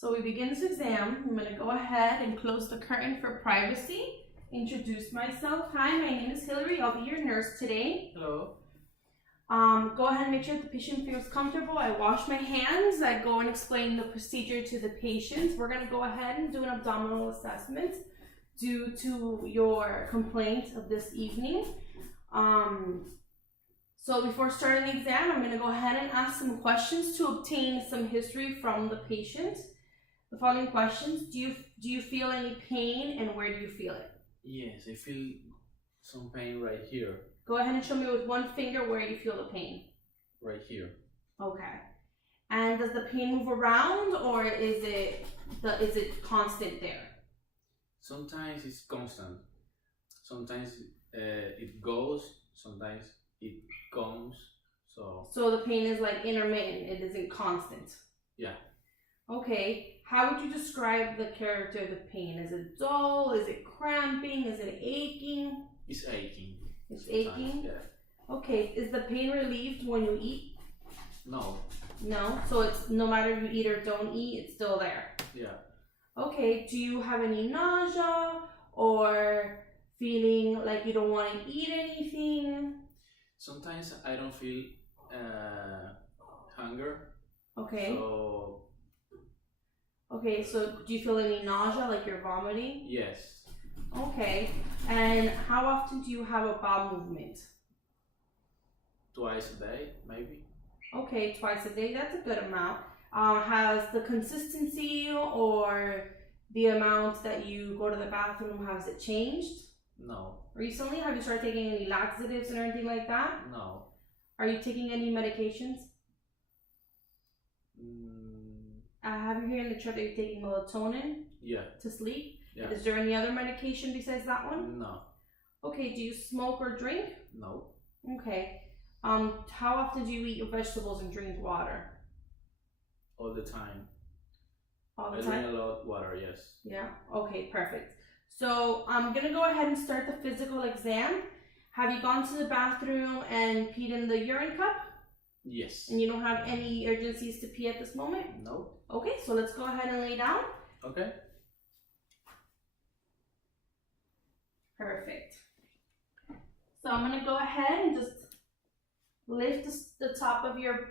So we begin this exam. I'm going to go ahead and close the curtain for privacy. Introduce myself. Hi, my name is Hillary. I'll be your nurse today. Hello. Go ahead and make sure the patient feels comfortable. I wash my hands. I go and explain the procedure to the patient. We're going to go ahead and do an abdominal assessment due to your complaint of this evening. So before starting the exam, I'm going to go ahead and ask some questions to obtain some history from the patient. The following questions: Do you feel any pain, and where do you feel it? Yes, I feel some pain right here. Go ahead and show me with one finger where you feel the pain. Right here. Okay. And does the pain move around, or is it constant there? Sometimes it's constant. Sometimes it goes. Sometimes it comes. So the pain is like intermittent. It isn't constant. Yeah. Okay. How would you describe the character of the pain? Is it dull? Is it cramping? Is it aching? It's aching. It's aching? Yeah. Okay. Is the pain relieved when you eat? No. No? So it's no matter if you eat or don't eat, it's still there? Yeah. Okay. Do you have any nausea or feeling like you don't want to eat anything? Sometimes I don't feel hunger. Okay. Okay, so do you feel any nausea, like you're vomiting? Yes. Okay, and how often do you have a bowel movement? Twice a day, maybe. Okay, twice a day, that's a good amount. Has the consistency or the amount that you go to the bathroom, has it changed? No. Recently, have you started taking any laxatives or anything like that? No. Are you taking any medications? I have you here in the chart that you're taking melatonin to sleep. Yeah. Is there any other medication besides that one? No. Okay, do you smoke or drink? No. Okay. How often do you eat your vegetables and drink water? All the time. All the I time? drink a lot of water, yes. Yeah? Okay, perfect. So I'm going to go ahead and start the physical exam. Have you gone to the bathroom and peed in the urine cup? Yes. And you don't have any urgencies to pee at this moment? No. Okay, so let's go ahead and lay down. Okay. Perfect. So I'm going to go ahead and just lift the top of your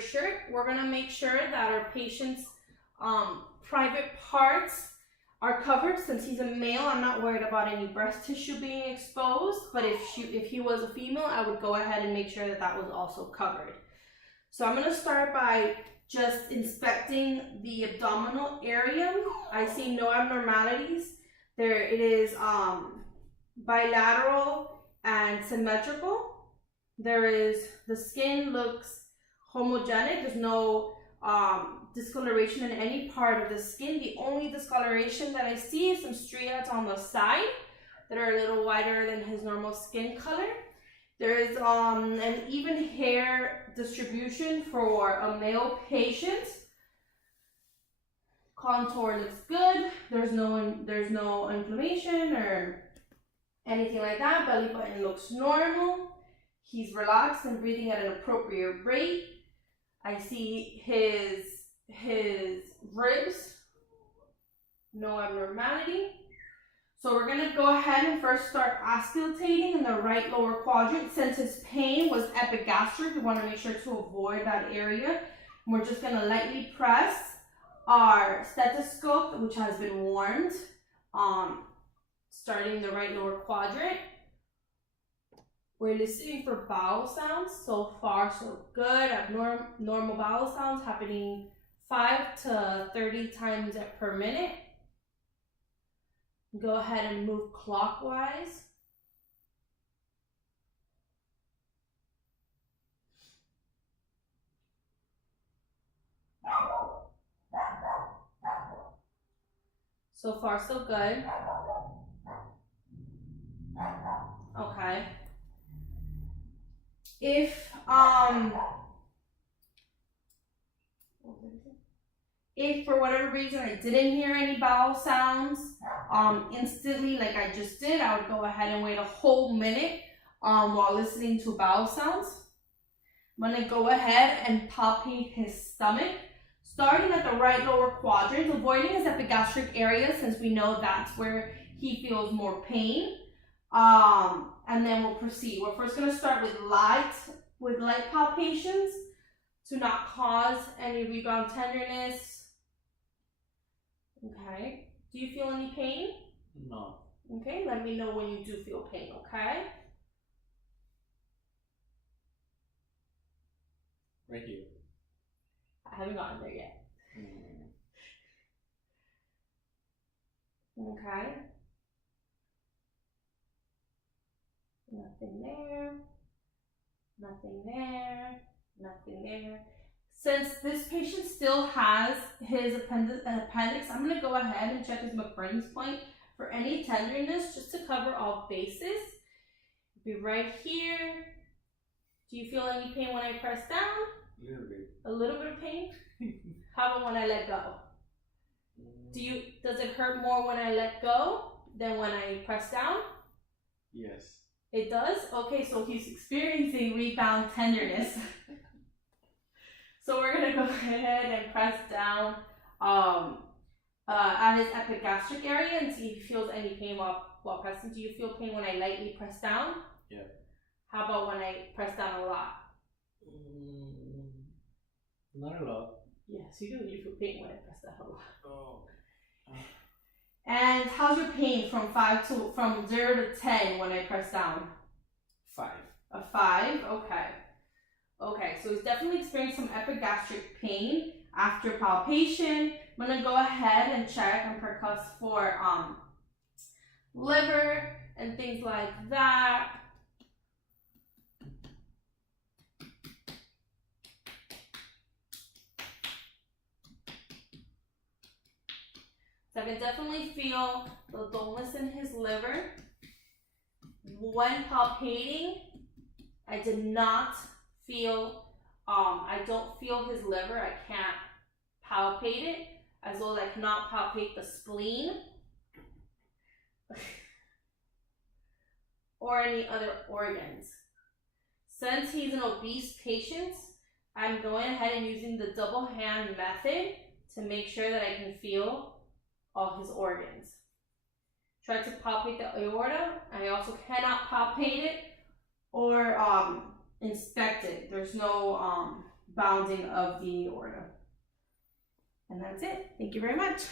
shirt. We're going to make sure that our patient's private parts are covered. Since he's a male, I'm not worried about any breast tissue being exposed, but if he was a female, I would go ahead and make sure that that was also covered. So I'm going to start by just inspecting the abdominal area. I see no abnormalities. There it is bilateral and symmetrical. The skin looks homogenic. There's no discoloration in any part of the skin. The only discoloration that I see is some striates on the side that are a little wider than his normal skin color. There is an even hair distribution for a male patient. Contour looks good. There's no inflammation or anything like that. Belly button looks normal. He's relaxed and breathing at an appropriate rate. I see his ribs, no abnormality. So we're going to go ahead and first start auscultating in the right lower quadrant. Since his pain was epigastric, we want to make sure to avoid that area. And we're just going to lightly press our stethoscope, which has been warmed, starting in the right lower quadrant. We're listening for bowel sounds. So far, so good. Normal bowel sounds happening 5 to 30 times per minute. Go ahead and move clockwise. So far, so good. Okay. If for whatever reason I didn't hear any bowel sounds instantly like I just did, I would go ahead and wait a whole minute while listening to bowel sounds. I'm going to go ahead and palpate his stomach. starting at the right lower quadrant, avoiding his epigastric area since we know that's where he feels more pain. And then we'll proceed. We're first going to start with light palpations to not cause any rebound tenderness. Okay. Do you feel any pain? No. Okay, let me know when you do feel pain, okay? Right here. I haven't gotten there yet. Okay. Nothing there. Nothing there. Nothing there. Since this patient still has his appendix, I'm going to go ahead and check his McBurney's point for any tenderness just to cover all bases. Be right here. Do you feel any pain when I press down? A little bit. A little bit of pain? How about when I let go? Does it hurt more when I let go than when I press down? Yes. It does? Okay, so he's experiencing rebound tenderness. So we're gonna go ahead and press down at his epigastric area and see if he feels any pain while pressing. Do you feel pain when I lightly press down? Yeah. How about when I press down a lot? Not a lot. Yes, you do. You feel pain when I press down a lot. Oh. And how's your pain from 0 to 10 when I press down? 5. A 5? Okay. Okay, so he's definitely experienced some epigastric pain after palpation. I'm gonna go ahead and check and percuss for liver and things like that. So I can definitely feel the dullness in his liver. When palpating, I did not feel, I don't feel his liver. I can't palpate it, as well as I cannot palpate the spleen or any other organs. Since he's an obese patient, I'm going ahead and using the double hand method to make sure that I can feel all his organs. Try to palpate the aorta. I also cannot palpate it or inspect it. There's no bounding of the aorta. And that's it. Thank you very much.